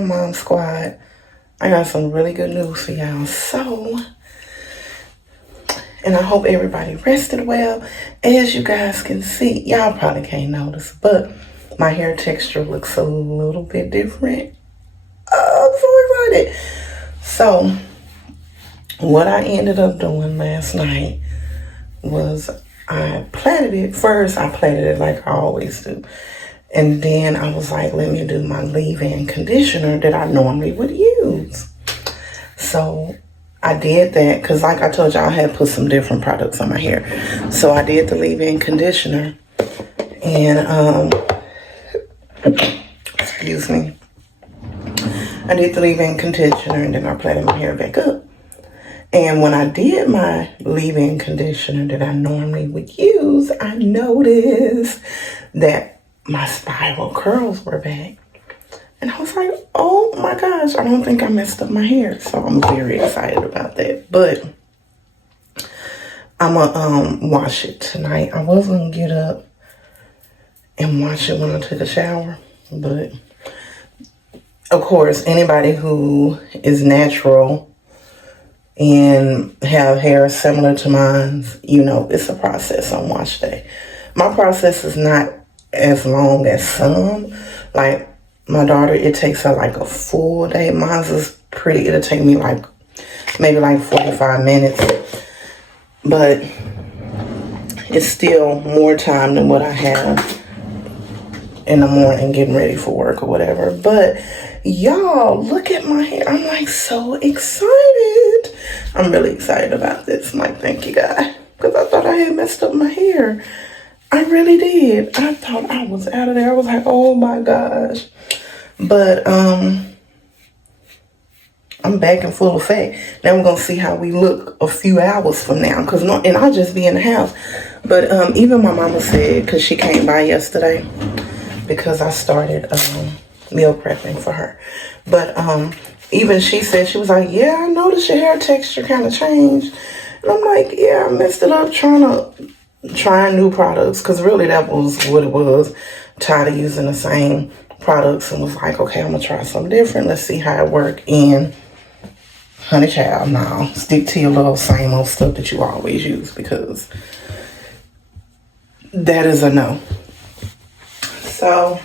Mom Squad, I got some really good news for y'all. And I hope everybody rested well. As you guys can see, y'all probably can't notice, but my hair texture looks a little bit different. I'm so excited. So what I ended up doing last night was I plaited it. First, I plaited it like I always do. And then I was like, let me do my leave-in conditioner that I normally would use. So I did that because like I told y'all, I had put some different products on my hair. So I did the leave-in conditioner. And, excuse me. I did the leave-in conditioner and then I plaited my hair back up. And when I did my leave-in conditioner that I normally would use, I noticed that my spiral curls were back. And I was like, oh my gosh, I don't think I messed up my hair. So I'm very excited about that. But I'm gonna wash it tonight. I was gonna get up and wash it when I took a shower. But of course, anybody who is natural and have hair similar to mine, you know, it's a process on wash day. My process is not as long as some. Like my daughter, it takes her like a full day. Mine's is pretty, it'll take me like maybe like 45 minutes. But it's still more time than what I have in the morning getting ready for work or whatever. But y'all, look at my hair. I'm like so excited. I'm really excited about this. I'm like, thank you, God. Because I thought I had messed up my hair. I really did. I thought I was out of there. I was like, oh my gosh. But I'm back in full effect. Now we're going to see how we look a few hours from now. And I'll just be in the house. But even my mama said, because she came by yesterday, because I started meal prepping for her. But even she said, she was like, yeah, I noticed your hair texture kind of changed. And I'm like, yeah, I messed it up trying new products, because really that was what it was. Tired of using the same products and was like, okay, I'm gonna try something different. Let's see how it works. And honey child, no, stick to your little same old stuff that you always use, because that is a no. So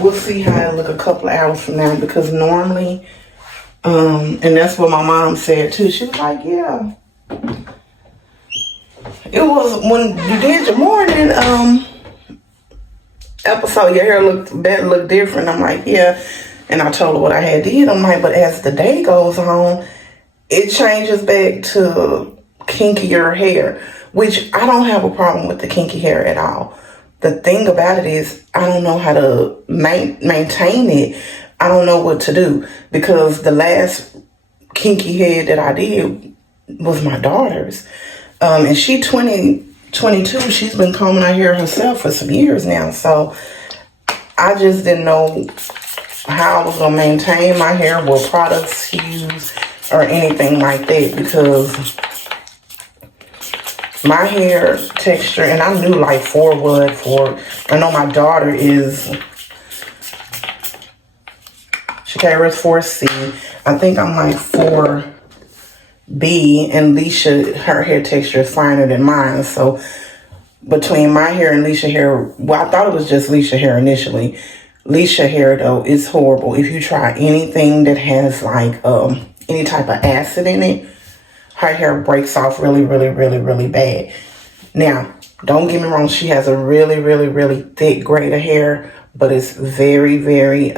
we'll see how it look a couple of hours from now, because normally and that's what my mom said too. She was like, yeah, it was when you did your morning episode, your hair looked different. I'm like, yeah. And I told her what I had did. I'm like, but as the day goes on, it changes back to kinkier hair, which I don't have a problem with the kinky hair at all. The thing about it is I don't know how to maintain it. I don't know what to do, because the last kinky hair that I did was my daughter's. And she 22, she's been combing her hair herself for some years now. So I just didn't know how I was going to maintain my hair, what products to use or anything like that, because my hair texture, and I knew like 4 wood for, I know my daughter is, Shakira's 4C. I think I'm like 4B, and Leisha, her hair texture is finer than mine. So between my hair and Leisha hair, well, I thought it was just Leisha hair initially. Leisha hair though is horrible. If you try anything that has like any type of acid in it, her hair breaks off really, really, really, really bad. Now, don't get me wrong, she has a really, really, really thick grade of hair, but it's very, very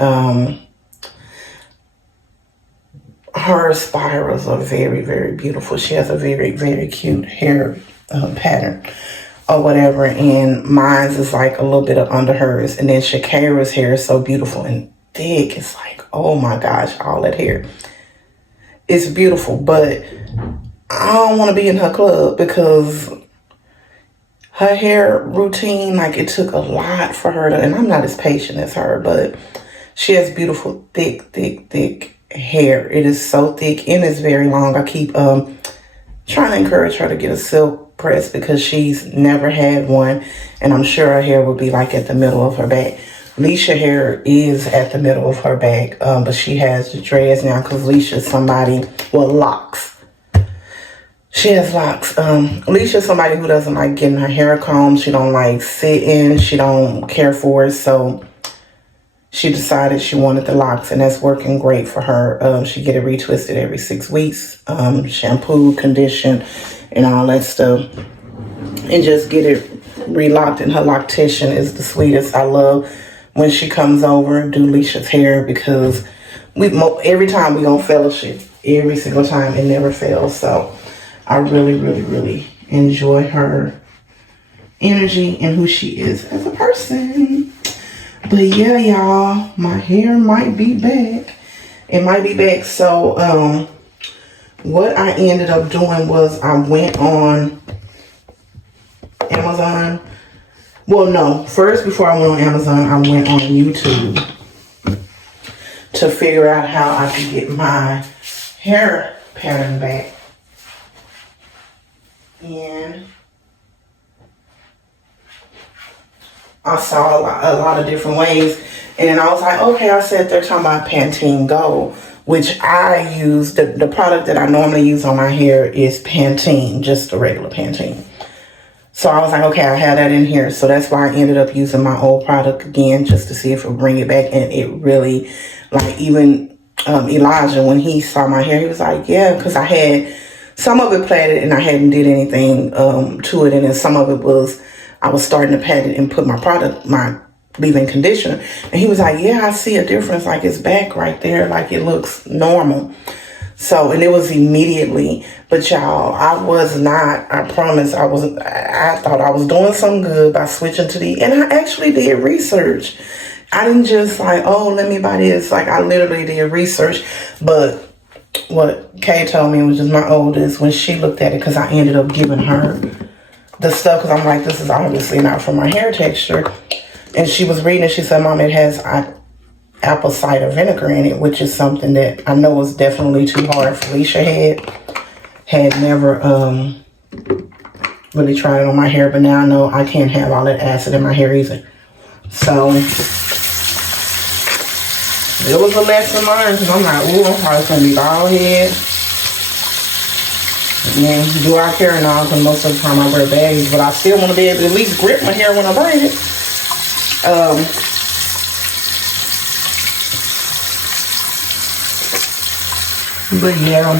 her spirals are very, very beautiful. She has a very, very cute hair pattern or whatever. And mine's is like a little bit of under hers. And then Shakira's hair is so beautiful and thick. It's like, oh my gosh, all that hair. It's beautiful, but I don't want to be in her club, because her hair routine, like it took a lot for her to, and I'm not as patient as her, but she has beautiful, thick, thick, thick hair. It is so thick and it's very long. I keep trying to encourage her to get a silk press, because she's never had one, and I'm sure her hair will be like at the middle of her back. Leisha hair is at the middle of her back, but she has the dreads now because Leisha's somebody, well, locks. She has locks. Alicia's somebody who doesn't like getting her hair combed. She don't like sitting. She don't care for it. So she decided she wanted the locks, and that's working great for her. She get it retwisted every 6 weeks. Shampoo, condition, and all that stuff. And just get it relocked. And her loctician is the sweetest. I love when she comes over and do Alicia's hair because every time we gonna fellowship. Every single time. It never fails. So I really, really, really enjoy her energy and who she is as a person. But yeah, y'all, my hair might be back. It might be back. So, what I ended up doing was I went on Amazon. Well, no. First, before I went on Amazon, I went on YouTube to figure out how I could get my hair pattern back. And I saw a lot of different ways. And I was like, okay, I said they're talking about Pantene Gold, which I use. The product that I normally use on my hair is Pantene, just the regular Pantene. So I was like, okay, I have that in here. So that's why I ended up using my old product again, just to see if it would bring it back. And it really, like, even Elijah, when he saw my hair, he was like, yeah, because I had some of it plaited and I hadn't did anything to it. And then some of it was, I was starting to pat it and put my leave-in conditioner. And he was like, yeah, I see a difference. Like, it's back right there. Like, it looks normal. So, and it was immediately. But y'all, I promise, I thought I was doing something good by switching to and I actually did research. I didn't just like, oh, let me buy this. Like, I literally did research. But what Kay told me, which is my oldest, when she looked at it, because I ended up giving her the stuff, because I'm like, this is obviously not for my hair texture. And she was reading it. She said, Mom, it has apple cider vinegar in it, which is something that I know is definitely too hard for Alicia had never really tried it on my hair, but now I know I can't have all that acid in my hair either. So it was a lesson learned, because I'm like, ooh, I'm probably gonna be bald head. And then do I care now? Because most of the time I wear bags, but I still want to be able to at least grip my hair when I braid it. But yeah,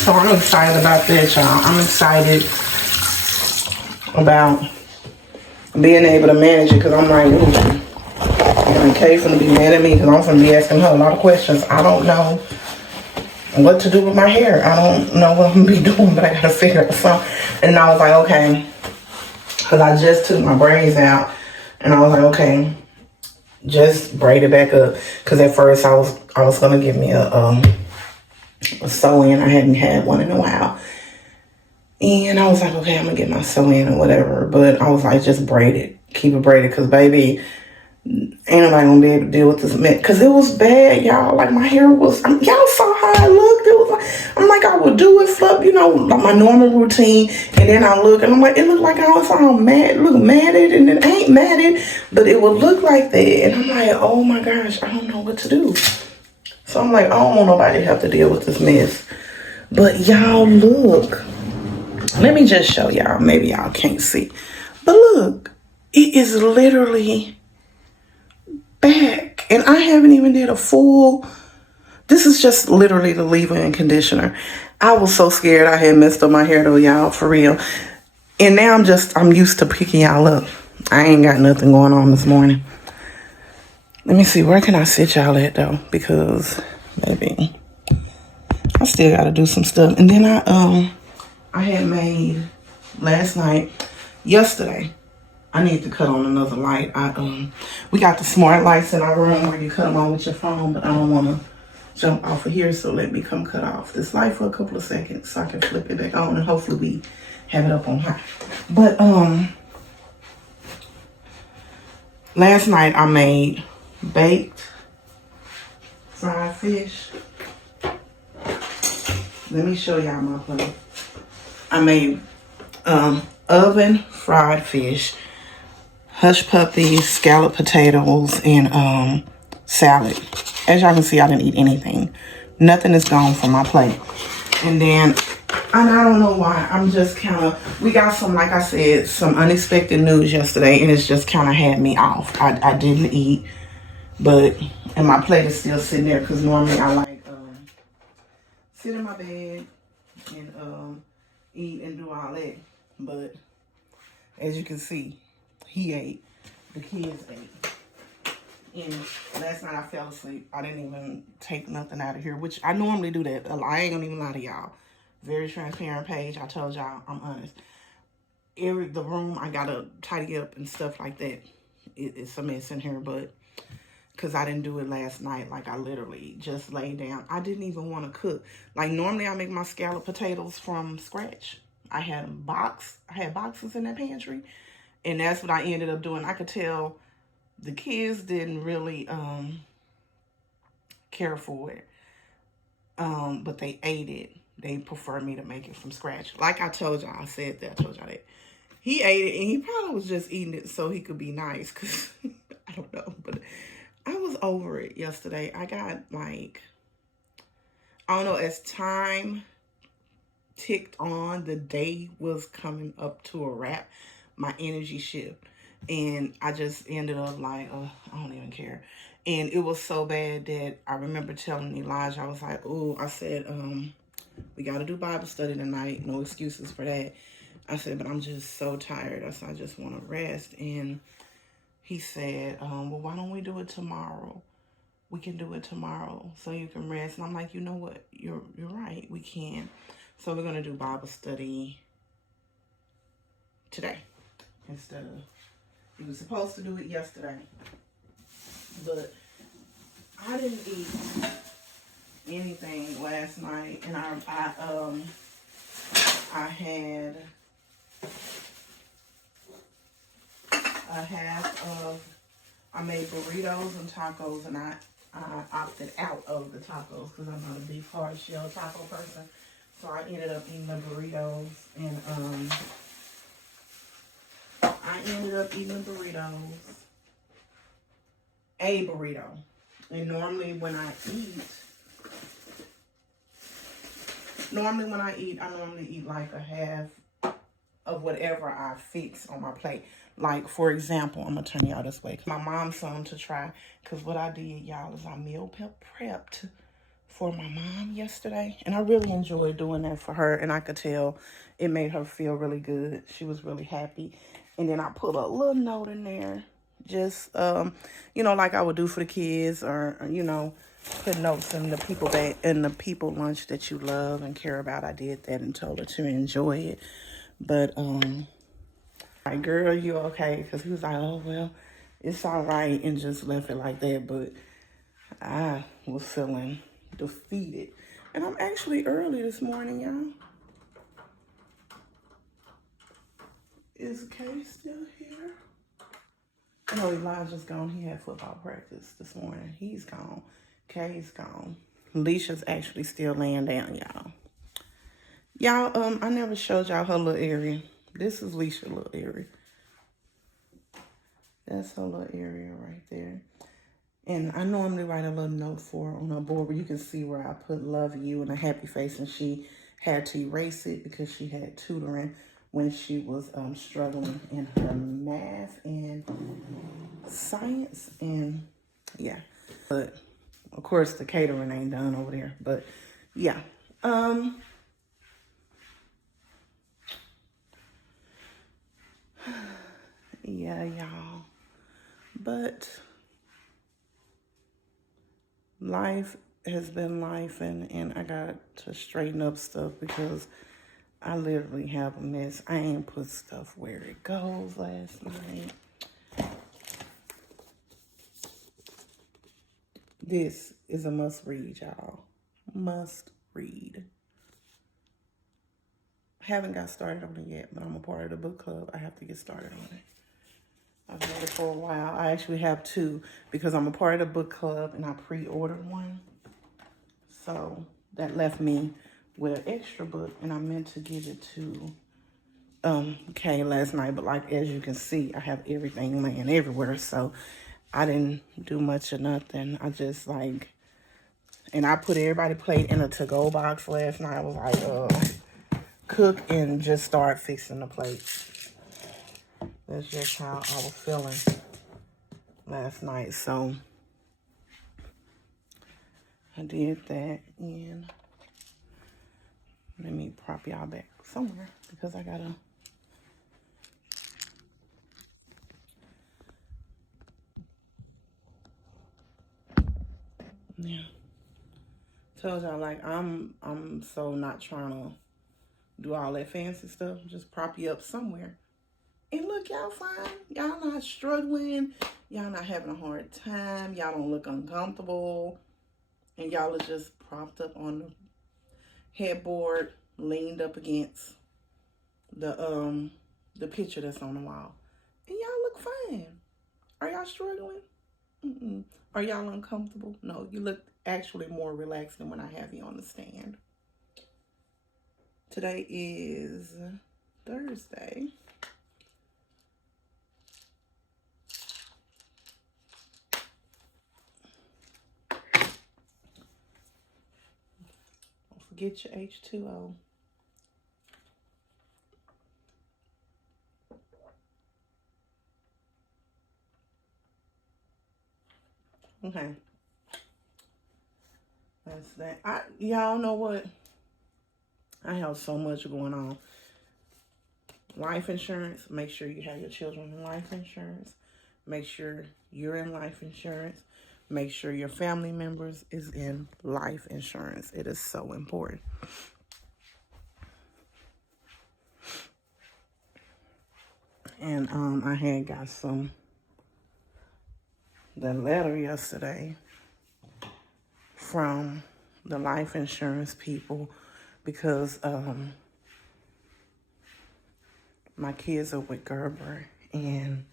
so I'm excited about that, y'all. I'm excited about being able to manage it, because I'm like, ooh, Kay finna be mad at me because I'm finna be asking her a lot of questions. I don't know what to do with my hair. I don't know what I'm gonna be doing, but I gotta figure out something. And I was like, okay, because I just took my braids out, and I was like, okay, just braid it back up. Because at first I was gonna give me a sew-in. I hadn't had one in a while, and I was like, okay, I'm gonna get my sew-in or whatever. But I was like, just braid it, keep it braided, because baby, ain't nobody gonna be able to deal with this mess. Because it was bad, y'all. Like, my hair was, y'all saw how I looked. It was like, I'm like, I would do it for, like my normal routine. And then I look, and I'm like, it looked like I was all matted, and it ain't matted, but it would look like that. And I'm like, oh my gosh, I don't know what to do. So I'm like, I don't want nobody to have to deal with this mess. But y'all, look. Let me just show y'all. Maybe y'all can't see. But look, it is literally back, and I haven't even did a full. This is just literally the leave-in conditioner. I was so scared I had messed up my hair though, y'all, for real. And now I'm used to picking y'all up. I ain't got nothing going on this morning. Let me see, where can I sit y'all at though? Because maybe I still gotta do some stuff. And then I had made yesterday. I need to cut on another light. We got the smart lights in our room where you cut them on with your phone, but I don't want to jump off of here, so let me come cut off this light for a couple of seconds so I can flip it back on, and hopefully we have it up on high. But last night I made baked fried fish. Let me show y'all my plate. I made oven fried fish. hush puppies, scalloped potatoes, and salad. As y'all can see, I didn't eat anything. Nothing is gone from my plate. And then, and I don't know why, I'm just kind of, we got some, like I said, some unexpected news yesterday, and it's just kind of had me off. I didn't eat, but, and my plate is still sitting there, because normally I like, sit in my bed and eat and do all that. But as you can see, he ate, the kids ate. And last night I fell asleep. I didn't even take nothing out of here, which I normally do that. I ain't gonna even lie to y'all. Very transparent page. I told y'all I'm honest. The room I gotta tidy up and stuff like that. It's a mess in here, but because I didn't do it last night, like I literally just laid down. I didn't even want to cook. Like normally I make my scalloped potatoes from scratch. I had boxes in that pantry, and that's what I ended up doing. I could tell the kids didn't really care for it, but they ate it. They prefer me to make it from scratch. Like I told y'all, I said that. I told y'all that. He ate it, and he probably was just eating it so he could be nice, because I don't know, but I was over it yesterday. I got like, I don't know, as time ticked on, the day was coming up to a wrap, my energy shift. And I just ended up like, oh, I don't even care. And it was so bad that I remember telling Elijah, I was like, oh, I said, we got to do Bible study tonight. No excuses for that. I said, but I'm just so tired. I said, I just want to rest. And he said, well, why don't we do it tomorrow? We can do it tomorrow so you can rest. And I'm like, you know what? You're right. We can. So we're going to do Bible study today instead of, he was supposed to do it yesterday. But I didn't eat anything last night, and I had a half of, I made burritos and tacos, and I opted out of the tacos because I'm not a beef hard shell taco person. So I ended up eating the burritos, and a burrito. And normally when I eat, I normally eat like a half of whatever I fix on my plate. Like, for example, I'm going to turn y'all this way. My mom something to try. Because what I did, y'all, is I meal prepped for my mom yesterday. And I really enjoyed doing that for her. And I could tell it made her feel really good. She was really happy. And then I put a little note in there. Just, you know, like I would do for the kids. Or, you know, put notes in the people lunch that you love and care about. I did that and told her to enjoy it. But, like, girl, you okay? Because he was like, oh, well, it's all right, and just left it like that. But I was feeling defeated. And I'm actually early this morning, y'all. Is Kay still here? No, Elijah's gone. He had football practice this morning. He's gone. Kay's gone. Alicia's actually still laying down, y'all. Y'all, I never showed y'all her little area. This is Alicia's little area. That's her little area right there. And I normally write a little note for her on her board where you can see where I put love you and a happy face. And she had to erase it because she had tutoring when she was struggling in her math and science. And yeah. But of course the catering ain't done over there. But yeah. Yeah, y'all. But life has been life, and I got to straighten up stuff because I literally have a mess. I ain't put stuff where it goes last night. This is a must read, y'all. Must read. I haven't got started on it yet, but I'm a part of the book club. I have to get started on it. I've had it for a while. I actually have two because I'm a part of the book club and I pre-ordered one. So that left me with an extra book, and I meant to give it to came last night, but like as you can see, I have everything laying everywhere, so I didn't do much of nothing. I just like, and I put everybody plate in a to-go box last night. I was like, cook and just start fixing the plates. That's just how I was feeling last night, so I did that, and let me prop y'all back somewhere because I gotta. Yeah, told y'all like I'm so not trying to do all that fancy stuff. Just prop you up somewhere, and look, y'all fine. Y'all not struggling. Y'all not having a hard time. Y'all don't look uncomfortable, and y'all are just propped up on the headboard, leaned up against the picture that's on the wall, and y'all look fine. Are y'all struggling? Mm-mm. Are y'all uncomfortable? No, you look actually more relaxed than when I have you on the stand. Today is Thursday. Don't forget your H2O. Okay. That's that. Y'all know what? I have so much going on. Life insurance. Make sure you have your children in life insurance. Make sure you're in life insurance. Make sure your family members is in life insurance. It is so important. And I had got the letter yesterday from the life insurance people because my kids are with Gerber, and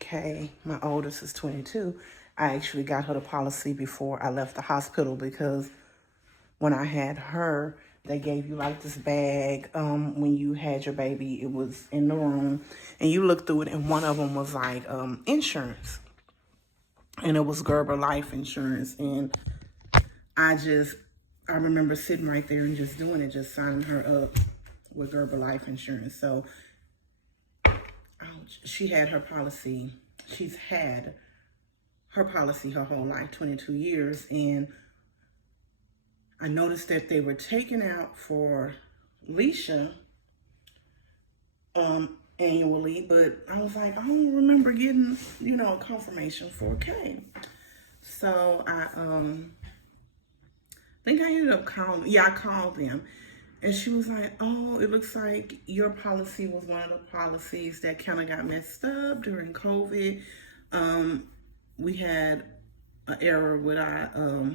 Kay, my oldest, is 22. I actually got her the policy before I left the hospital because when I had her, they gave you like this bag when you had your baby. It was in the room, and you looked through it, and one of them was like insurance, and it was Gerber life insurance. And I remember sitting right there and just doing it, just signing her up with Gerber life insurance. So she had her policy. She's had her policy her whole life, 22 years. And I noticed that they were taking out for Leisha annually, but I was like, I don't remember getting, a confirmation for Kay. So I think I ended up calling. Yeah, I called them. And she was like, oh, it looks like your policy was one of the policies that kind of got messed up during COVID. We had an error with our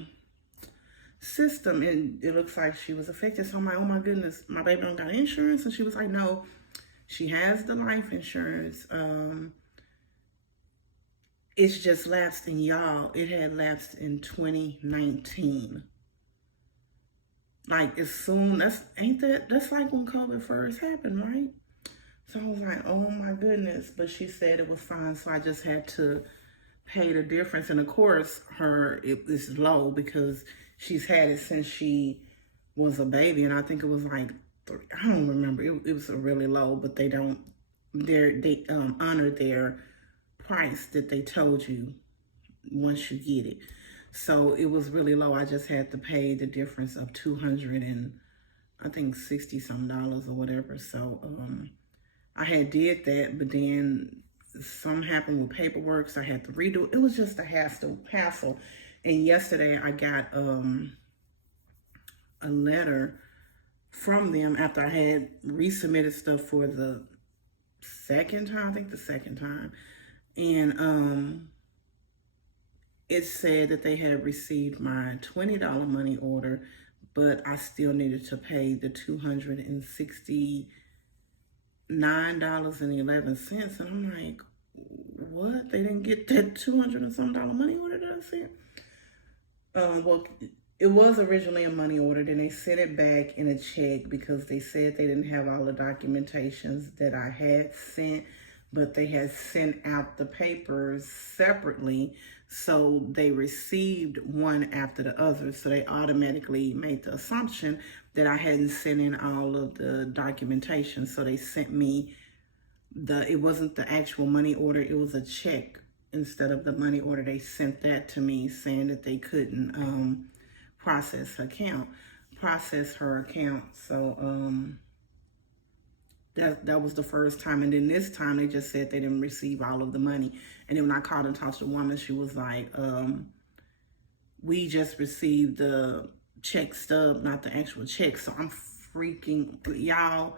system, and it looks like she was affected. So I'm like, oh my goodness, my baby don't got insurance? And she was like, no, she has the life insurance. It's just lapsed in y'all. It had lapsed in 2019. Like as soon that's like when COVID first happened, right? So I was like, oh my goodness. But she said it was fine, so I just had to pay the difference. And of course it is low because she's had it since she was a baby, and I think it was like I don't remember. It was a really low, but they honor their price that they told you once you get it. So it was really low. I just had to pay the difference of $200 and I think $60 some or whatever. So I had did that, but then something happened with paperwork, so I had to redo it. It was just a hassle. And yesterday I got a letter from them after I had resubmitted stuff for the second time. And it said that they had received my $20 money order, but I still needed to pay the $269.11. And I'm like, what? They didn't get that $200 and some money order that I said? Well, it was originally a money order. Then they sent it back in a check because they said they didn't have all the documentations that I had sent, but they had sent out the papers separately. So they received one after the other. So they automatically made the assumption that I hadn't sent in all of the documentation. So they sent me it wasn't the actual money order, it was a check instead of the money order. They sent that to me saying that they couldn't process her account. So that was the first time. And then this time they just said they didn't receive all of the money. And then when I called and talked to the woman, she was like, we just received the check stub, not the actual check. So I'm freaking, y'all,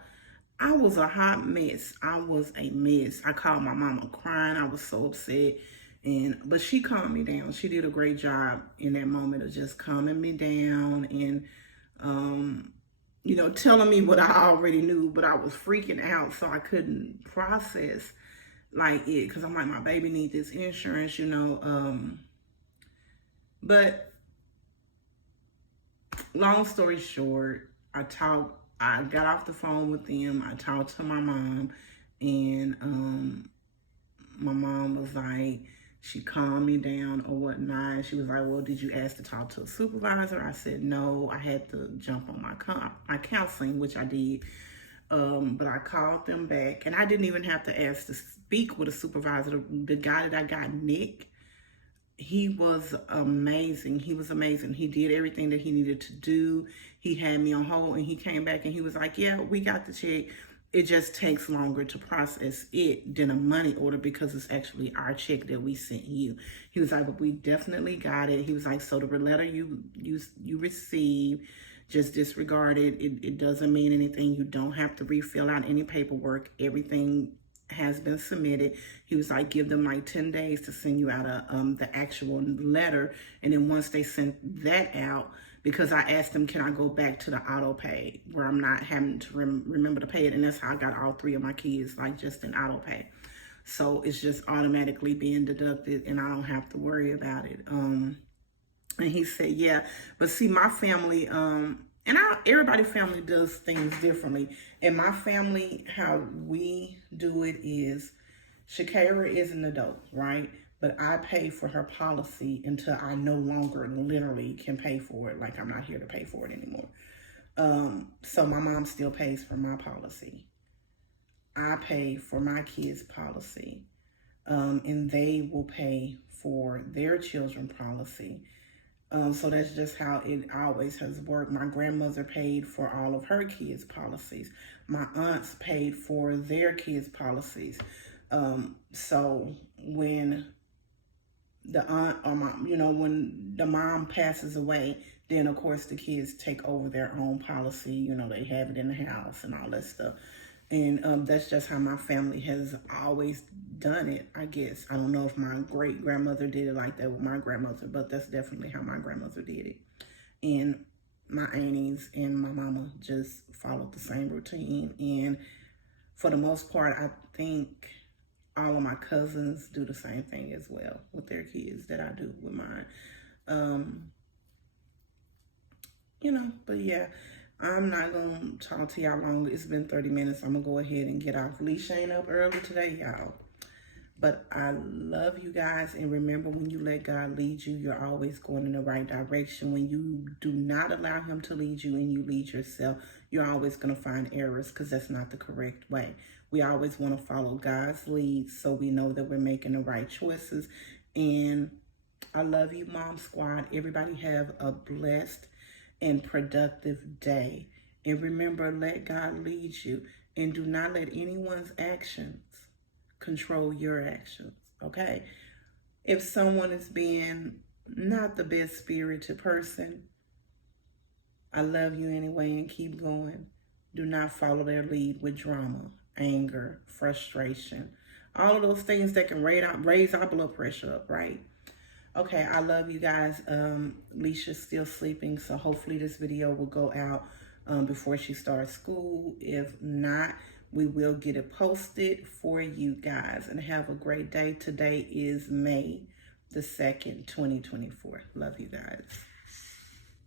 I was a hot mess. I was a mess. I called my mama crying. I was so upset. But she calmed me down. She did a great job in that moment of just calming me down and, telling me what I already knew, but I was freaking out. So I couldn't process like it. Cause I'm like, my baby needs this insurance, but long story short, I got off the phone with them. I talked to my mom, and my mom was like, she calmed me down or whatnot. She was like, well, did you ask to talk to a supervisor? I said, no, I had to jump on my counseling, which I did. But I called them back, and I didn't even have to ask to speak with a supervisor. The guy that I got, Nick, he was amazing. He was amazing. He did everything that he needed to do. He had me on hold, and he came back and he was like, yeah, we got the check. It just takes longer to process it than a money order because it's actually our check that we sent you. He was like, but we definitely got it. He was like, so the letter you received, just disregard it. It doesn't mean anything. You don't have to refill out any paperwork. Everything has been submitted. He was like, give them like 10 days to send you out the actual letter. And then once they sent that out, because I asked them, can I go back to the auto pay where I'm not having to remember to pay it? And that's how I got all 3 of my kids, like just in auto pay. So it's just automatically being deducted and I don't have to worry about it. And he said, yeah, but see, my family, everybody's family does things differently. In my family, how we do it is, Shakira is an adult, right? But I pay for her policy until I no longer literally can pay for it. Like I'm not here to pay for it anymore. So my mom still pays for my policy. I pay for my kids' policy. And they will pay for their children's policy. So that's just how it always has worked. My grandmother paid for all of her kids' policies. My aunts paid for their kids' policies. So when the aunt or when the mom passes away, then of course the kids take over their own policy. They have it in the house and all that stuff. And that's just how my family has always done it, I guess. I don't know if my great-grandmother did it like that with my grandmother, but that's definitely how my grandmother did it. And my aunties and my mama just followed the same routine. And for the most part, I think all of my cousins do the same thing as well with their kids that I do with mine. But yeah, I'm not going to talk to y'all long. It's been 30 minutes. I'm going to go ahead and get off. Leisha ain't up early today, y'all. But I love you guys. And remember, when you let God lead you, you're always going in the right direction. When you do not allow him to lead you and you lead yourself, you're always going to find errors because that's not the correct way. We always want to follow God's lead so we know that we're making the right choices. And I love you, Mom Squad. Everybody have a blessed and productive day. And remember, let God lead you. And do not let anyone's actions control your actions, okay? If someone is being not the best spirited person, I love you anyway and keep going. Do not follow their lead with drama, anger, frustration, all of those things that can raise our blood pressure up, right? Okay, I love you guys. Leisha's still sleeping, so hopefully this video will go out before she starts school. If not, we will get it posted for you guys. And have a great day. Today is May the 2nd, 2024. Love you guys.